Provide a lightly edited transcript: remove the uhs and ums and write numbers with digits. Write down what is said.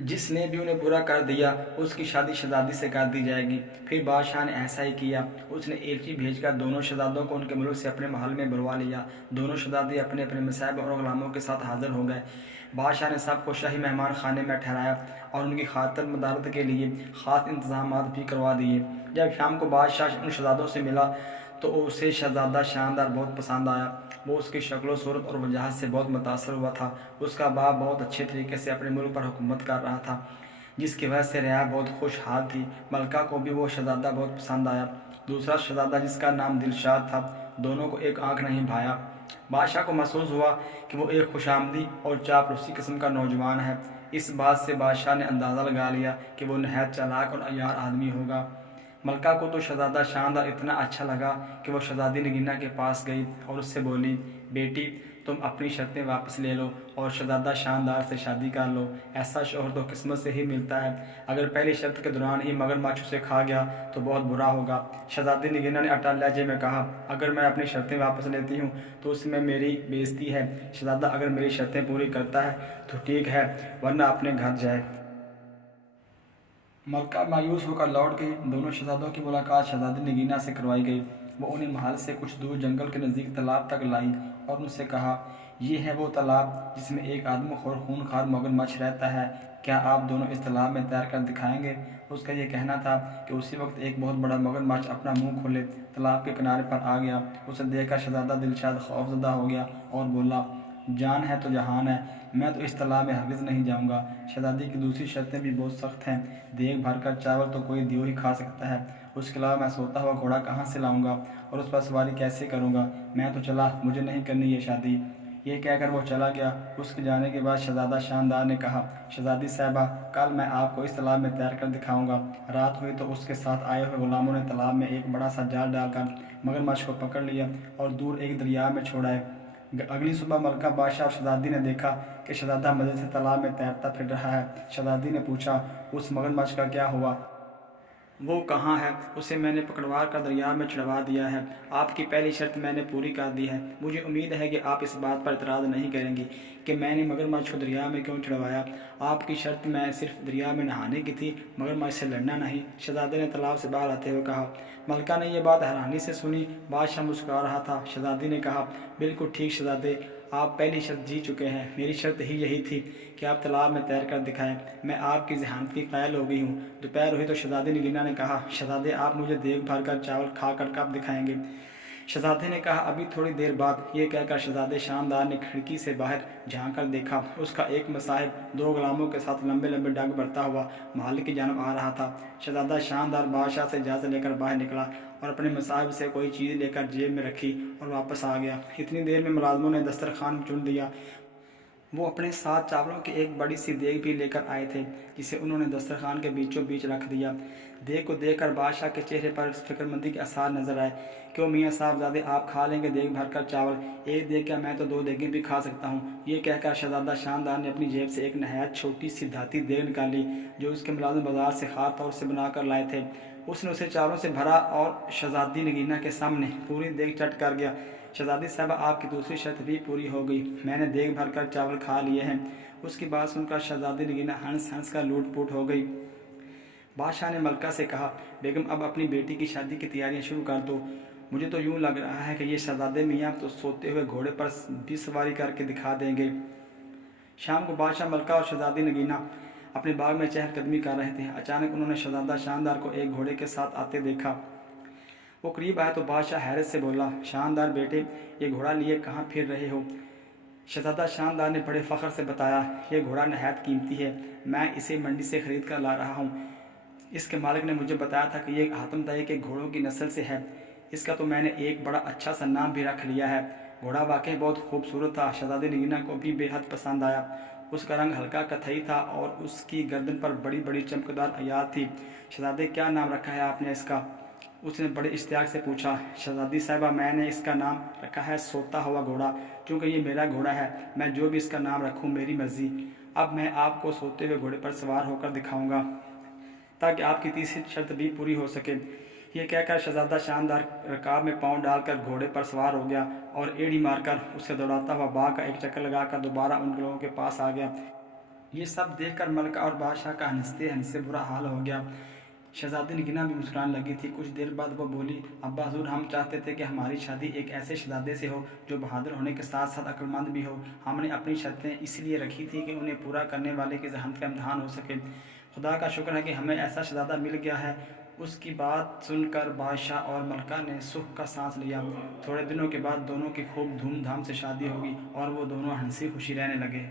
جس نے بھی انہیں برا کر دیا اس کی شادی شہزادی سے کر دی جائے گی۔ پھر بادشاہ نے ایسا ہی کیا، اس نے ایلچی بھیج کر دونوں شہزادوں کو ان کے ملک سے اپنے محل میں بلوا لیا۔ دونوں شہزادے اپنے اپنے مصاحب اور غلاموں کے ساتھ حاضر ہو گئے۔ بادشاہ نے سب کو شاہی مہمان خانے میں ٹھہرایا اور ان کی خاطر مدارت کے لیے خاص انتظامات بھی کروا دیے۔ جب شام کو بادشاہ ان شہزادوں سے ملا تو اسے شہزادہ شاندار بہت پسند آیا۔ وہ اس کی شکل و صورت اور وجاہت سے بہت متاثر ہوا تھا۔ اس کا باپ بہت اچھے طریقے سے اپنے ملک پر حکومت کر رہا تھا، جس کی وجہ سے رعایا بہت خوشحال تھی۔ ملکہ کو بھی وہ شہزادہ بہت پسند آیا۔ دوسرا شہزادہ جس کا نام دلشاد تھا، دونوں کو ایک آنکھ نہیں بھایا۔ بادشاہ کو محسوس ہوا کہ وہ ایک خوش آمدی اور چاپلوسی قسم کا نوجوان ہے۔ اس بات سے بادشاہ نے اندازہ لگا لیا کہ وہ نہایت چالاک اور عیار آدمی ہوگا۔ ملکہ کو تو شہزادہ شاندار اتنا اچھا لگا کہ وہ شہزادی نگینا کے پاس گئی اور اس سے بولی، بیٹی تم اپنی شرطیں واپس لے لو اور شہزادہ شاندار سے شادی کر لو۔ ایسا شوہر تو قسمت سے ہی ملتا ہے۔ اگر پہلی شرط کے دوران ہی مگر مچھ اسے کھا گیا تو بہت برا ہوگا۔ شہزادی نگینا نے اٹل لہجے میں کہا، اگر میں اپنی شرطیں واپس لیتی ہوں تو اس میں میری بے عزتی ہے۔ شہزادہ اگر میری شرطیں پوری کرتا ہے تو ٹھیک ہے، ورنہ اپنے گھر جائے۔ ملکہ مایوس ہو کر لوٹ گئی۔ دونوں شہزادوں کی ملاقات شہزادی نگینا سے کروائی گئی۔ وہ انہیں محل سے کچھ دور جنگل کے نزدیک تالاب تک لائی اور ان سے کہا، یہ ہے وہ تالاب جس میں ایک آدم خور خون خوار مگر مچھ رہتا ہے، کیا آپ دونوں اس تالاب میں تیر کر دکھائیں گے؟ اس کا یہ کہنا تھا کہ اسی وقت ایک بہت بڑا مگر مچھ اپنا منہ کھولے تالاب کے کنارے پر آ گیا۔ اسے دیکھ کر شہزادہ دلشاد خوف زدہ ہو گیا اور بولا، جان ہے تو جہان ہے، میں تو اس تالاب میں ہرگز نہیں جاؤں گا۔ شہزادی کی دوسری شرطیں بھی بہت سخت ہیں۔ دیگ بھر کر چاول تو کوئی دیو ہی کھا سکتا ہے، اس کے علاوہ میں سوتا ہوا گھوڑا کہاں سے لاؤں گا اور اس پر سواری کیسے کروں گا؟ میں تو چلا، مجھے نہیں کرنی یہ شادی۔ یہ کہہ کر وہ چلا گیا۔ اس کے جانے کے بعد شہزادہ شاندار نے کہا، شہزادی صاحبہ، کل میں آپ کو اس تالاب میں تیر کر دکھاؤں گا۔ رات ہوئی تو اس کے ساتھ آئے ہوئے غلاموں نے تالاب میں ایک بڑا سا جال ڈال کر مگرمچھ کو پکڑ لیا اور دور ایک دریا میں چھوڑائے۔ اگلی صبح ملکہ بادشاہ اور شہزادی نے دیکھا کہ شہزادہ مزے سے تالاب میں تیرتا پھر رہا ہے۔ شہزادی نے پوچھا، اس مگرمچھ کا کیا ہوا؟ وہ کہاں ہے؟ اسے میں نے پکڑوا کر دریا میں چڑھوا دیا ہے۔ آپ کی پہلی شرط میں نے پوری کر دی ہے۔ مجھے امید ہے کہ آپ اس بات پر اعتراض نہیں کریں گی کہ میں نے مگرمچھ کو دریا میں کیوں چڑھوایا۔ آپ کی شرط میں صرف دریا میں نہانے کی تھی، مگرمچھ سے لڑنا نہیں، شہزادے نے تالاب سے باہر آتے ہوئے کہا۔ ملکہ نے یہ بات حیرانی سے سنی۔ بادشاہ مسکرا رہا تھا۔ شہزادی نے کہا، بالکل ٹھیک شہزادے، آپ پہلی شرط جیت چکے ہیں۔ میری شرط ہی یہی تھی کہ آپ تالاب میں تیر کر دکھائیں۔ میں آپ کی ذہانت کی قائل ہو گئی ہوں۔ دوپہر ہوئی تو شہزادی نگینا نے کہا، شہزادے آپ مجھے دیگ بھر کر چاول کھا کر کب دکھائیں گے؟ شہزادے نے کہا، ابھی تھوڑی دیر بعد۔ یہ کہہ کر شہزادے شاندار نے کھڑکی سے باہر جھانک کر دیکھا۔ اس کا ایک مصاحب دو غلاموں کے ساتھ لمبے لمبے ڈگ بھرتا ہوا محل کی جانب آ رہا تھا۔ شہزادہ شاندار بادشاہ سے اجازت لے کر باہر نکلا اور اپنے مصاحب سے کوئی چیز لے کر جیب میں رکھی اور واپس آ گیا۔ اتنی دیر میں ملازموں نے دسترخوان چن دیا۔ وہ اپنے ساتھ چاولوں کی ایک بڑی سی دیگ بھی لے کر آئے تھے، جسے انہوں نے دسترخوان کے بیچوں بیچ رکھ دیا۔ دیگ کو دیکھ کر بادشاہ کے چہرے پر فکرمندی کے آثار نظر آئے۔ کیوں میاں صاحبزادے، آپ کھا لیں گے دیگ بھر کر چاول؟ ایک دیگ کیا، میں تو دو دیگیں بھی کھا سکتا ہوں۔ یہ کہہ کر شہزادہ شاندار نے اپنی جیب سے ایک نہایت چھوٹی سی دھاتی دیگ نکالی جو اس کے ملازم بازار سے خاص طور سے بنا کر لائے تھے۔ اس نے اسے چاولوں سے بھرا اور شہزادی نگینا کے سامنے پوری دیگ چٹ کر گیا۔ شہزادی صاحبہ، آپ کی دوسری شرط بھی پوری ہو گئی، میں نے دیگ بھر کر چاول کھا لیے ہیں۔ اس کی بات سن کر شہزادی نگینا ہنس ہنس کر لوٹ پوٹ ہو گئی۔ بادشاہ نے ملکہ سے کہا، بیگم اب اپنی بیٹی کی شادی کی تیاریاں شروع کر دو۔ مجھے تو یوں لگ رہا ہے کہ یہ شہزادے میاں تو سوتے ہوئے گھوڑے پر بھی سواری کر کے دکھا دیں گے۔ شام کو بادشاہ، ملکہ اور شہزادی نگینا اپنے باغ میں چہل قدمی کر رہے تھے۔ اچانک انہوں نے شہزادہ شاندار کو ایک گھوڑے کے ساتھ آتے دیکھا۔ وہ قریب آیا تو بادشاہ حیرت سے بولا، شاندار بیٹے، یہ گھوڑا لیے کہاں پھر رہے ہو؟ شہزادہ شاندار نے بڑے فخر سے بتایا، یہ گھوڑا نہایت قیمتی ہے، میں اسے منڈی سے خرید کر لا رہا ہوں۔ اس کے مالک نے مجھے بتایا تھا کہ یہ حاتم طائی کے گھوڑوں کی نسل سے ہے۔ اس کا تو میں نے ایک بڑا اچھا سا نام بھی رکھ لیا ہے۔ گھوڑا واقعی بہت خوبصورت تھا۔ شہزادی نگینا کو بھی بے حد پسند آیا۔ اس کا رنگ ہلکا کتھئی تھا اور اس کی گردن پر بڑی بڑی چمکدار عیار تھی۔ شہزادے، کیا نام رکھا ہے آپ نے اس کا؟ اس نے بڑے اشتیاق سے پوچھا۔ شہزادی صاحبہ، میں نے اس کا نام رکھا ہے سوتا ہوا گھوڑا، کیونکہ یہ میرا گھوڑا ہے۔ میں جو بھی اس کا نام رکھوں میری مرضی۔ اب میں آپ کو سوتے ہوئے گھوڑے پر سوار ہو کر دکھاؤں گا تاکہ آپ کی تیسری شرط بھی پوری ہو سکے۔ یہ کہہ کر شہزادہ شاندار رکاب میں پاؤں ڈال کر گھوڑے پر سوار ہو گیا اور ایڑی مار کر اسے دوڑاتا ہوا باغ کا ایک چکر لگا کر دوبارہ ان لوگوں کے پاس آ گیا۔ یہ سب دیکھ کر ملکہ اور بادشاہ کا ہنستے ہنستے برا حال ہو گیا۔ شہزادی نگینا بھی مسکرانے لگی تھی۔ کچھ دیر بعد وہ بولی، ابا حضور، ہم چاہتے تھے کہ ہماری شادی ایک ایسے شہزادے سے ہو جو بہادر ہونے کے ساتھ ساتھ عقل مند بھی ہو۔ ہم نے اپنی شرطیں اس لیے رکھی تھی کہ انہیں پورا کرنے والے کی ذہانت کا امتحان ہو سکے۔ خدا کا شکر ہے کہ ہمیں ایسا شہزادہ مل گیا ہے۔ اس کی بات سن کر بادشاہ اور ملکہ نے سکھ کا سانس لیا۔ تھوڑے دنوں کے بعد دونوں کی خوب دھوم دھام سے شادی ہوگی اور وہ دونوں ہنسی خوشی رہنے لگے۔